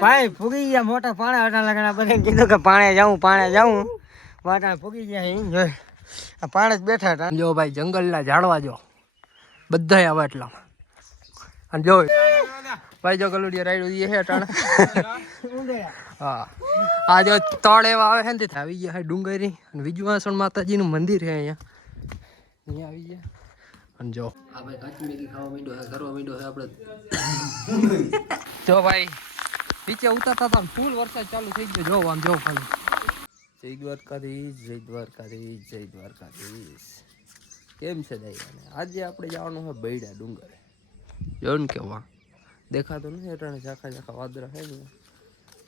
ભાઈ ફૂગી ગયા મોટા પાણા અટા લગણા બધાને કીધું કે પાણે જાઉં વાટા ફૂગી ગયા અહીં જોઈ આ પાણે જ બેઠા હતા. જો ભાઈ જંગલના ઝાડવા જો બધા આવા એટલામાં અને જો ભાઈ જો ગલુડિયા રાઈડ એ હે અટાણા હા આ જો તળ એવા આવે છે ને તે આવી ગયા ડુંગરી અને વિજવાસણ માતાજીનું મંદિર છે અહીંયા આવી ગયા. અને જો આ ભાઈ કાચી મેગી ખાવા માંડ્યો છે કરવા માંડ્યો છે આપણે. જો ભાઈ નીચે ઉતરતા હતા ફૂલ વરસાદ ચાલુ થઈ ગયો. જો આમ જો ખાલી જય દ્વારકાધીશ જય દ્વારકાધીશ જય દ્વારકાધીશ. કેમ છે દાઈ? આજે આપણે જવાનું છે બૈડા ડુંગર. જો ને કેવા દેખાતો નથી અટાણે ઝાખા ઝાખા વાદળા છે ને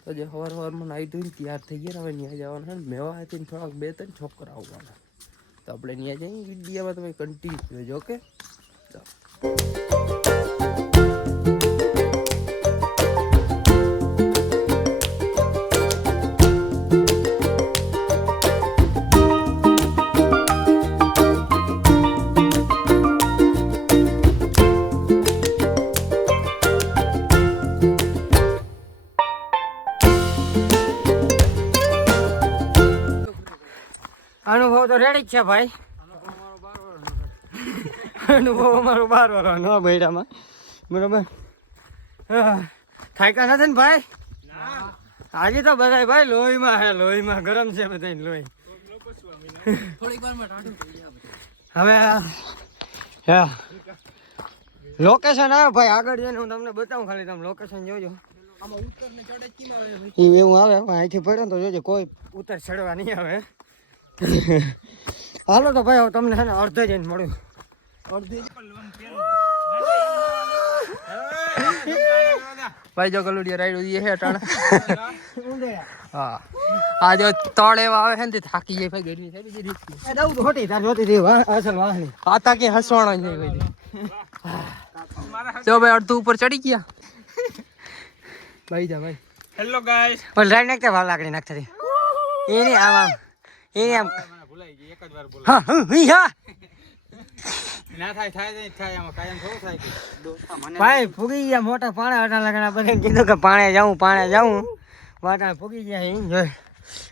તો જે સવારમાં નાહી ધોઈને તૈયાર થઈ ગયા હવે ત્યાં જવાનું છે ને મેવા હતી થોડાક 2-3 છોકરા આવવાના તો આપણે ત્યાં જઈએ. વિડીયોમાં તમે કન્ટિન્યુ જોજો કે અનુભવ તો રેડી જ છે ભાઈ. અનુભવ અમારો 12 વર્ષ નો બૈડામાં બરોબર. થાક્યા નથી ને ભાઈ? આજે તો બધા ભાઈ લોહીમાં ગરમ છે બધા લોહી. હવે હા લોકેશન આવે ભાઈ આગળ જઈને હું તમને બતાવું ખાલી તમે લોકેશન જોજો. એવું આવે પણ અહીંથી પડે તો જોજો કોઈ ઉતર ચડવા નહીં આવે. હાલો તો ભાઈ તમને છે ને અડધે જઈને મળ્યું. ભાઈ જો ગલુડિયા રાઈડ એ હે અટાણા હા આ જો તળ એવા આવે છે ને તે થાકી જાય ભાઈ ગરમી થાય બીજી રીત દઉં તો હોટી તાર જોતી હતી અસલ વાહની આતા કે હસવાણો નહીં કોઈ. જો ભાઈ અડધું ઉપર ચડી ગયા ભાઈ જા ભાઈ. હેલો ગાઈસ ઓલ રાઈડ નાખતા વાર લાકડી નાખતા હતી એની આમ એની આમ ભૂલાઈ ગઈ એક જ વાર બોલ. હા ના થાય આમાં કાયમ થોડું થાય કે ભાઈ ફૂગી ગયા મોટા પાણા અટા લગણા બધાને કીધું કે પાણે જાઉં વાટા ફૂગી ગયા અહીં જોઈ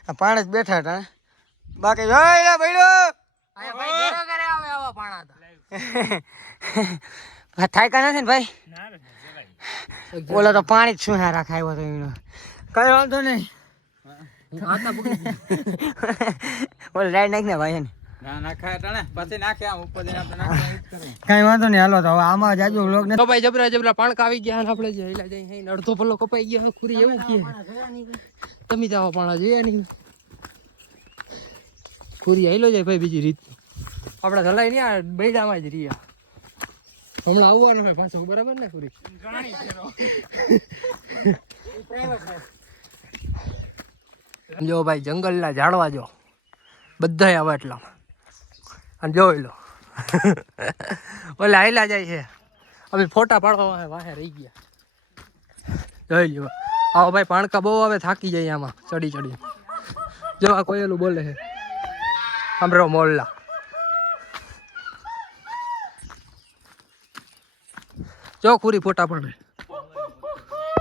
આ પાણે જ બેઠા હતા બાકી જોઈ ભાઈડો આયા ભાઈ ઘરે ઘરે આવે આવા પાણા હતા. થાયકા નથી ને ભાઈ? ઓલો તો પાણી જ શું રાખા આવ્યો તો એનો કઈ વાંધો નહીં. ઓલો રાઈડ નાખ ને ભાઈ ને કઈ વાંધો નહીં. હાલો તો હવે આમાં જાજો વ્લોગ ને તો ભાઈ જબરા પાણકા આવી ગયા અને આપણે જઈલા જઈ અડધો પલ્લો કપાઈ ગયો ખુરી એવું કે તમે જાવ પાણા જોયા નહીં ખુરી આઈલો જાય ભાઈ બીજી રીત આપણે ધલાઈ નહીં આ બૈડામાં જ રહ્યા હમણાં આવવાનું હોય પાછો બરાબર ને ખુરી જો ભાઈ જંગલના ઝાડવા જો બધા આવા એટલામાં અને જોઈ લો ઓલે હાઈલા જાય છે હવે ફોટા પાડવા વાહે રહી ગયા. જોઈ લો આવો ભાઈ પાણકા બહુ આવે થાકી જાય આમાં ચડી જો આ કોયેલું બોલે છે સાંભળો મોલ્લા. જો ખુરી ફોટા પડે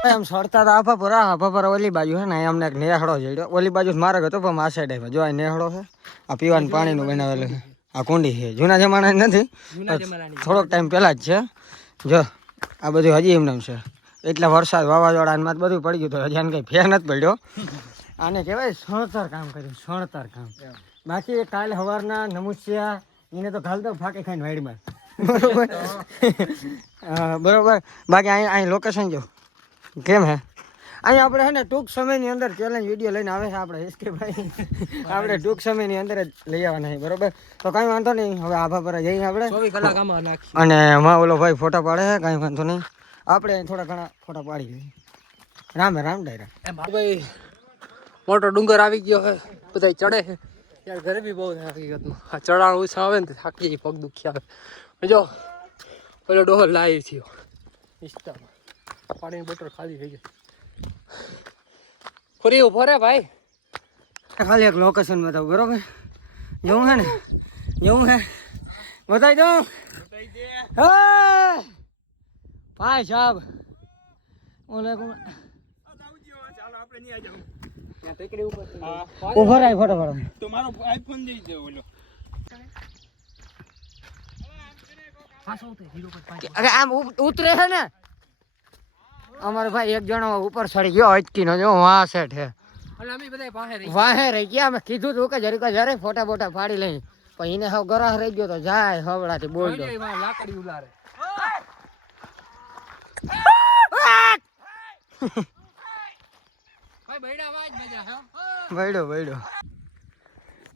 એમ સડતા હતા આફા પર ઓલી બાજુ છે ને અમને એક નેહડો જડ્યો. ઓલી બાજુ માર્ગ હતો પણ આ સાઈડ આવ્યો જો આ નેહડો છે. આ પીવાનું પાણીનું બનાવેલું છે. આ કુંડી છે જૂના જમાના નથી થોડોક ટાઈમ પહેલા જ છે. જો આ બધું હજી એમને છે એટલા વરસાદ વાવાઝોડા બધું પડી ગયું તો હજી આને કંઈ ફેર નથી પડ્યો. આને કહેવાય સણતર કામ કર્યું. બાકી કાલે સવારના નમુસિયા એને તો ઘાલતો ફાંકી ખાઈને વાઈડમાં બરોબર. બાકી અહીં લોકેશન જો કેમ હે અહીંયા આપણે છે ને ટૂંક સમયની અંદર ચેલેન્જ વિડીયો લઈને આવે છે આપણે એસકે ભાઈ આપણે ટૂંક સમયની અંદર જ લઈ આવવાના છે બરોબર. તો કાંઈ વાંધો નહીં હવે આભા પર જઈએ આપણે અને એમાં ઓલો ભાઈ ફોટા પાડે છે કાંઈ વાંધો નહીં આપણે થોડા ઘણા ફોટા પાડી લઈએ. રામ ડાયરા ભાઈ મોટો ડુંગર આવી ગયો છે બધા ચડે છે યાર ઘરે બી બહુ થાય હકીકતમાં આ ચડાણ ઓછા આવે ને તો થાકી જાય પગ દુખી આવે. જો પેલો ડોહર લાઈવ થયો ઇન્સ્ટામાં પાણીની બોટલ ખાલી થઈ ગઈ ફરી ઉભો રે ભાઈ ખાલી એક લોકેશન બતાવું બરોબર. જવું છે ને જવું છે બતાવી દઉં ભાઈ સાહેબ ઓલે ઉભો રાય ફોટો પાડો. તો મારો આઈફોન દઈ દે ઓલો. અરે આમ ઉતરે છે ને અમારો ભાઈ એક જણો ઉપર ચડી ગયો અટકીનો જો વાહ સેટ હે એટલે અમે બધા પાસે રહી વાહે રહી ગયા. અમે કીધું તું કે જયારે ફોટા બોટા પાડી લઈ પણ એને હવે ગરાહ રહી ગયો તો જાય હવડાથી બોલ દો. લાકડી ઉલારે ભાઈ બૈડા વાજ મજા હે વૈડો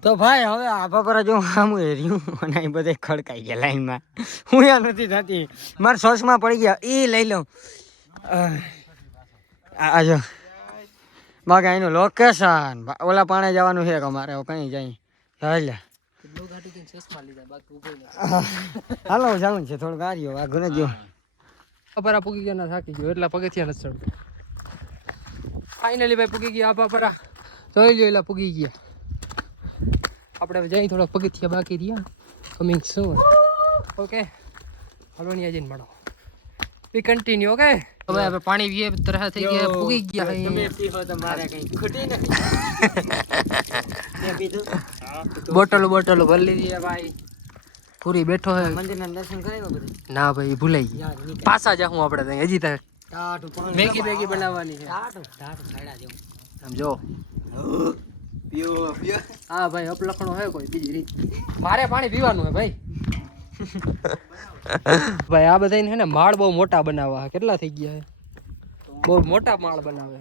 તો ભાઈ હવે આભા પર જો આમ રહ્યું અને એ બધે ખડકાઈ ગયા લાઈનમાં. હું યા નથી થતી મારા સોસમાં પડી ગયા એ લઈ લઉં. આજો બાકી એનું લોકેશન ઓલા પાણે જવાનું છે કે અમારે કઈ જાય હાલે હાલો જવું છે થોડું ગાડીઓ આ ઘરે ગયો પરા પૂગી ગયા ના થાકી ગયો એટલા પગથિયા નથી ચડતો. ફાઇનલી ભાઈ પૂગી ગયા આપા પરા જોઈ લ્યો એટલા પૂગી ગયા. આપણે જઈ થોડા પગથિયા બાકી રહ્યા કમિંગ સૂન. ઓકે હલવાની જઈને મળો વી કન્ટિન્યુ. ઓકે હવે આપણે પાણી પીએ તરહ થઈ ગયા પૂગી ગયા તમે પીવો તો મારે કઈ ખૂટી નથી. બોટલો ભરી લીધી ભાઈ પૂરી બેઠો હે. મંદિરના દર્શન કરાવ્યો બધું ના ભાઈ ભૂલાઈ ગયા પાછા જાઉં આપણે ત્યાં હજી તક ટાટુ મેગી બનાવવાની છે. ટાટુ ખાડા જેવું આમ જો હા ભાઈ અપલખણો હે કોઈ બીજી રીત મારે પાણી પીવાનું હે ભાઈ. ભાઈ આ બધા છે ને માળ બહુ મોટા બનાવવા કેટલા થઈ ગયા હે બહુ મોટા માળ બનાવે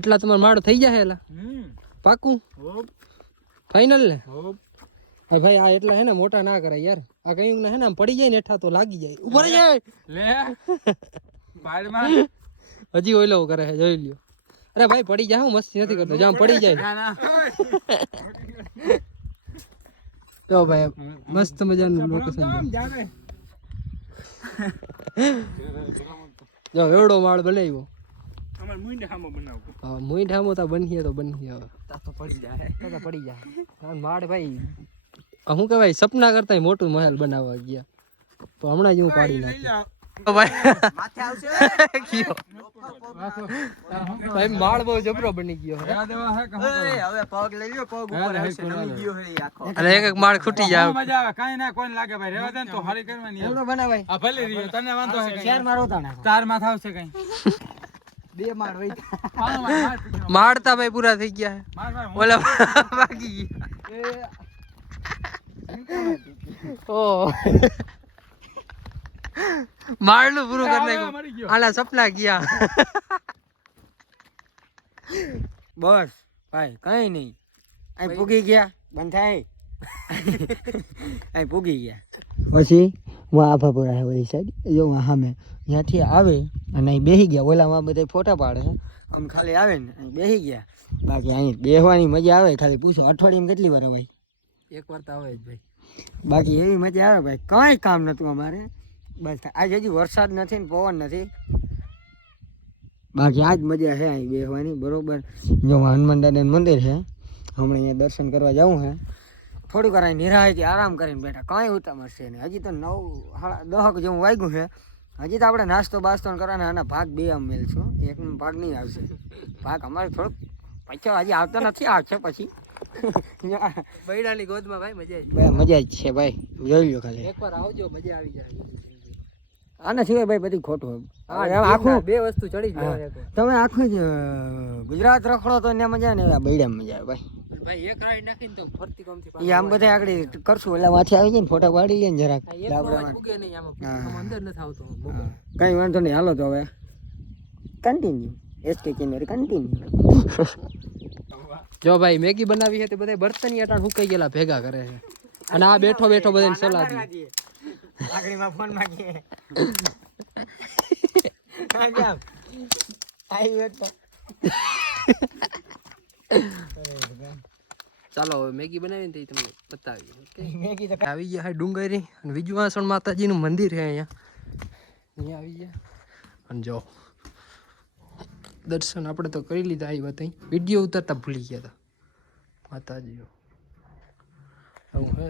એટલા તમારે માળ થઈ જાય એલા પાકું ફાઈનલ ને હા ભાઈ આ એટલા હે ને મોટા ના કરાય યાર. આ કયું ને હે ને આમ પડી જાય ને એઠા તો લાગી જાય ઉપર જાય લે બારમાં હજી ઓઈલો કરે છે જોઈ લ્યો. અરે ભાઈ પડી જાય હું મસ્તી નથી કરતો જામ પડી જાય તો ભાઈ મસ્ત મજાનું લોકેશન જો એવડો માળ બનાવ્યો અમાર મુંડ હામો બનાવવો. હા મુઈ ઠામો તો બનીએ હવે તો પડી જાય. તો પડી જાય માળ ભાઈ શું કહેવાય સપના કરતા મોટું મહેલ બનાવવા ગયા તો હમણાં જ હું પાડી નાખ્યું. ભાઈ માળ બહુ જબરો બની ગયો હે. હવે પગ લઈ લ્યો પગ ઉપર હશે નમી ગયો હે આખો. અને એક એક માળ ખૂટી જાય મજા આવે કાઈ ના કોઈને લાગે ભાઈ રેવા દે ને તો હારી કરવાની. એવડો બનાવાય આ ભલે રહ્યો તને વાંધો છે શેર મારો તા નાખો ચાર માં થાવશે કઈ બે માળ વઈ માળતા ભાઈ પૂરા થઈ ગયા હે માર ઓલા બાકી ઓ માળનું પૂરું કરી નાખ્યું આલા સપના ગયા. બસ ભાઈ કઈ નહીં અહીં પૂગી ગયા બંધ થાય અહીં પૂગી ગયા પછી હું આભાપુરા બધી સાઈડ જો સામે ત્યાંથી આવે અને અહીં બેસી ગયા ઓલામાં બધા ફોટા પાડે છે આમ ખાલી આવે ને અહીં બેસી ગયા. બાકી અહીં બેસવાની મજા આવે ખાલી પૂછો અઠવાડિયામાં કેટલી વાર ભાઈ એક વાર તો આવે જ ભાઈ બાકી એવી મજા આવે ભાઈ કંઈ કામ નહોતું અમારે બસ આજે હજી વરસાદ નથી ને પવન નથી બાકી આજ મજા છે અહીં બેસવાની બરોબર. જો હનુમાન દાદાનું મંદિર છે હમણાં અહીંયા દર્શન કરવા જવું છે થોડીક વાર અહીં નિરાયથી આરામ કરીને બેઠા કાંઈ ઉતામળ છે નહીં. હજી તો 9:30 જેવું વાગ્યું છે હજી તો આપણે નાસ્તો બાસ્તો કરવાના આના ભાગ બે આમ મેળશું એક ભાગ નહીં આવશે ભાગ અમારે થોડોક પછી હજી આવતો નથી આવશે પછી બૈડાની ગોદમાં ભાઈ મજા મજા જ છે ભાઈ જોઈ લો ખાલી એકવાર આવજો મજા આવી જાય. આના સિવાય ભાઈ બધી ખોટું આખું બે વસ્તુ ચડી જ તમે આખું જ ગુજરાત રખડો તો એને મજા ને બૈડામાં મજા આવે ભાઈ. ભાઈ એક રાઈડ નાખીને તો ફરતી કોમથી એ આમ બધા આગળ કરશું એટલે માથે આવી જાય ને ફોટા પાડી લે ને જરાક ઉગે નહીં આમાં અંદર નથી આવતો કઈ વાંધો નહીં હાલો તો હવે કન્ટિન્યુ એસકે ચેનલ કન્ટિન્યુ. જો ભાઈ મેગી બનાવી છે તે બધા બર્તન અટાણ હુકાઈ ગયેલા ભેગા કરે છે અને આ બેઠો બેઠો બધાને સલાહ દે આગળમાં ફોન માંગીએ આવી તો ચાલો હવે મેગી બનાવીને તે તમને બતાવી. મેગી તો આવી ગયા છે ડુંગરી અને વિજવાસણ માતાજીનું મંદિર છે અહીંયા આવી ગયા અને જો દર્શન આપણે તો કરી લીધા આવી વાત વિડીયો ઉતારતા ભૂલી ગયા હતા માતાજીઓ આવું હે.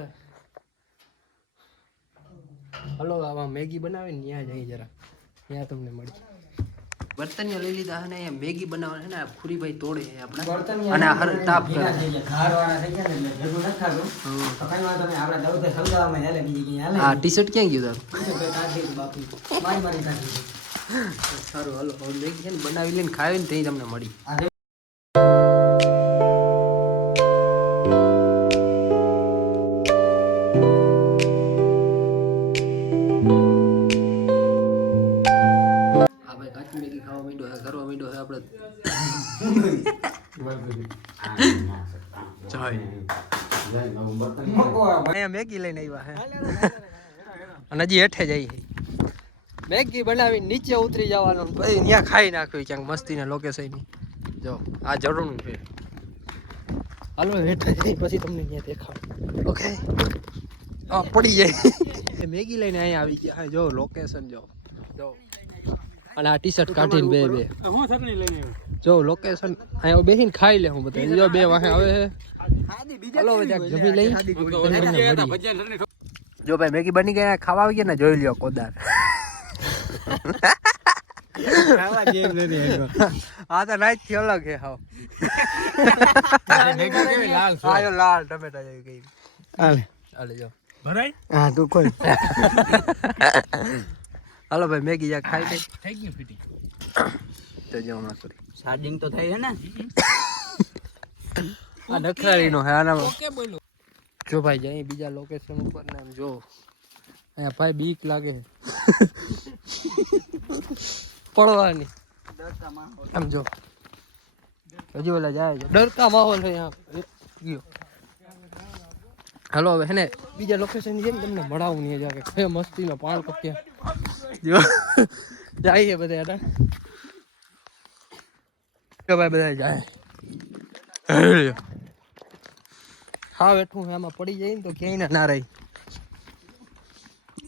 હલો આવા મેગી બનાવીને ત્યાં જઈ જરા ત્યાં તમને મળી બર્તનિયા લઈ લીધા અને અહીંયા મેગી બનાવવાની છે ને ખુરીભાઈ તોડે છે આપણે બર્તન અને હર તાપ કરે ઘરવાળા થઈ ગયા ને એટલે ભેગું નથી થાતું. તો કઈ વાંધો નહીં, આપણે દઉં તો સમજાવવામાં હાલે, બીજી કઈ હાલે આ ટી શર્ટ ક્યાં ગયું તારું નહીં. કાઢી દીધું બાપુ, મારી કાઢી દીધું. સારું હાલો હવે મેગી છે ને બનાવી લઈને ખાવી ને ત્યાં તમને મળી આ જો. હા ભાઈ કાચી મેગી ખાવા માંડ્યો છે કરવા માંડ્યો છે આપણે અહીંયા મેગી લઈને આવ્યા છે અને હજી હેઠે જઈ મેગી બનાવી નીચે ઉતરી જવાનું પછી ત્યાં ખાઈ નાખવી ક્યાંક મસ્તીના લોકેશનની જો આ જરૂરનું છે હાલો હેઠે જઈ પછી તમને ત્યાં દેખાવ ઓકે હા પડી જાય મેગી લઈને અહીંયા આવી ગયા હા જો લોકેશન જો અને આ ટી શર્ટ કાઢીને બે હું ચટણી લઈને આવ્યો. જો લોકેશન અહીંયા બેસીને ખાઈ લે હું બધા જો બે વાહે આવે છે હાલો હવે ક્યાંક જમી લઈ પછી તમને મળીએ. ભજીયા ચટણી જો ભાઈ મેગી બની ગયા ખાવા આવી ગયા ને જોઈ લ્યો કોદાર ખાવા જેમ નથી. આ તો નાઈટ થી અલગ છે હાવ મેગી કેવી લાલ છે. આયો લાલ ટમેટા જેવી ગઈ હાલે. હાલે જો ભરાય હા તું કોઈ હાલો ભાઈ મેગી જા ખાઈ લે થઈ ગયું ફીટી. તો જો હમણાં કરી ચાર્જિંગ તો થઈ છે ને. આ નખરાળીનો હે આનામાં ઓકે બોલો. જો ભાઈ જઈ બીજા લોકેશન ઉપર ને એમ જો અહીંયા ભાઈ બીક લાગે પડવાની આમ જો હજી ઓલા જાય છે ડરકા માહોલ છે અહીંયા ગયો હાલો હવે હેને બીજા લોકેશન જેમ તમને મળાવું નહીં જા કે કયો મસ્તીનો પાણ કપ્યા જો જાય છે બધા હતા કે ભાઈ બધા જાય હા બેઠું આમાં પડી જાય ને તો ક્યાંય ના રહી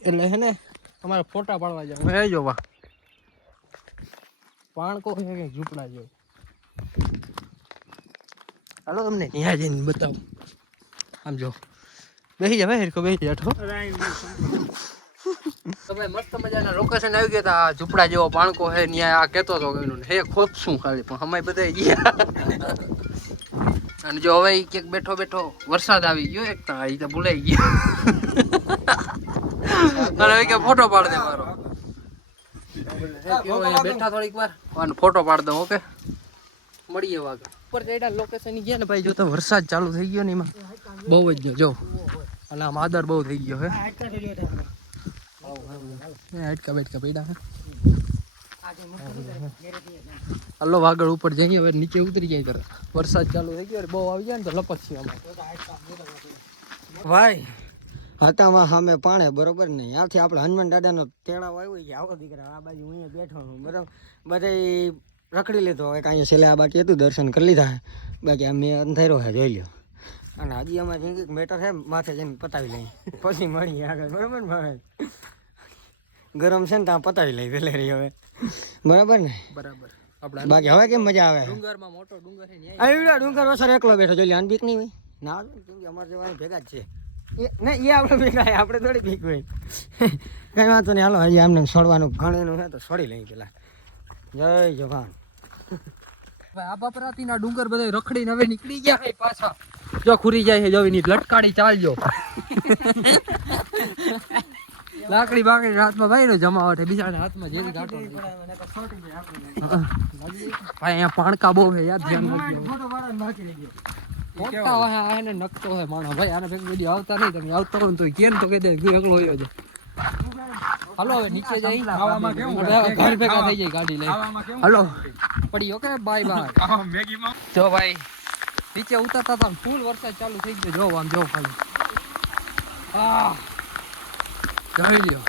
એટલે હે ને અમારે ફોટા પાડવા જાવ એ જો વાહ પાણકો છે કે ઝૂંપડા જેવો હાલો તમને ત્યાં જઈને બતાવું આમ જો બેસી જા ભાઈ બેસી જાઠો તો ભાઈ મસ્ત મજાના લોકેશન આવી ગયા તા ઝૂંપડા જેવો પાણકો હે ત્યાં આ કહેતો હતો એનું હે ખોદશું ખાલી પણ અમે બધા ગયા અને જો હવે ક્યાંક બેઠો બેઠો વરસાદ આવી ગયો એક તો એ તો ભૂલાઈ ગયો અને હવે કે ફોટો પાડ દે મારો બેઠા થોડીક વાર અને ફોટો પાડ દઉં ઓકે મળીએ વાગે ઉપર ચડ્યા લોકેશન ગયા ને ભાઈ જો તો વરસાદ ચાલુ થઈ ગયો ને એમાં બહુ જ જો અને આમ આદર બહુ થઈ ગયો હે હાટકા બેટકા પડ્યા હે હલો વાગડ ઉપર જઈએ હવે નીચે ઉતરી જાય તરત વરસાદ ચાલુ થઈ ગયો બહુ આવી જાય ને તો લપસી આમાં ભાઈ હતામાં સામે પાણે બરોબર ને ત્યાંથી આપણે હનુમાન દાદાનો તેડાવ આવ્યો છે આવો દીકરા આ બાજુ અહીંયા બેઠો છું બરાબર બધા રખડી લીધો હવે કાંઈ છેલ્લે આ બાકી હતું દર્શન કરી લીધા બાકી આ મેં અંધારો છે જોઈ લ્યો અને હજી અમારે જિંદગી મેટર છે માથે જઈને પતાવી લઈએ પછી મળીએ આગળ બરાબર ને ભાઈ ગરમ છે ને ત્યાં પતાવી લઈ વેલેરી હવે બરાબર ને બરાબર આપણે બાકી હવે કેમ મજા આવે ડુંગરમાં મોટો ડુંગર છે ને આ ડુંગર વસર એકલો બેઠો જોઈ લે આને બીક નહીં હોય ના કેમ કે અમારે જવાની ભેગા જ છે એ આપણે ભેગા આપણે થોડી બીક હોય કઈ વાંધો નહીં હાલો હજી આમને છોડવાનું ઘણેનું છે તો છોડી લઈએ પેલા જય જવાન ભાઈ આ બપરાતીના ડુંગર બધા રખડીને હવે નીકળી ગયા છે પાછા જો ખુરી જાય છે જો એની લટકાડી ચાલજો લાકડી બાકડી હાથમાં ભાઈ નો જમાવટ બીજાના હાથમાં જેવી ગાંઠો ભાઈ અહીંયા પાણકા બહુ છે યાદ ધ્યાન રાખજો મોટા હોય આ એને નકતો હોય માણો ભાઈ આને ભેગું બધી આવતા નહીં તમે આવતા હોય ને તો કેમ તો કહી દે એકલો હોય છે હાલો હવે નીચે જઈ ઘર ભેગા થઈ જાય ગાડી લઈ હાલો પડી ઓકે બાય બાય મેગીમાં જો ભાઈ નીચે ઉતરતા હતા ફૂલ વરસાદ ચાલુ થઈ ગયો જો આમ જો ખાલી જોઈ લ્યો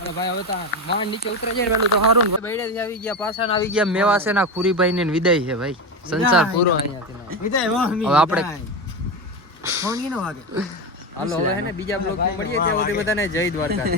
અરે ભાઈ હવે તો માંડ નીચે ઉતરે જાય પેલું તો સારું ને બેડે આવી ગયા પાછા આવી ગયા મેવાસેના ખુરીભાઈ ને વિદાય છે ભાઈ સંસાર પૂરો અહીંયાથી હવે આપણે ફોન કેનો વાગે હાલો હવે હે ને બીજા બ્લોગ મળીએ ત્યાં સુધી બધાને જય દ્વારકા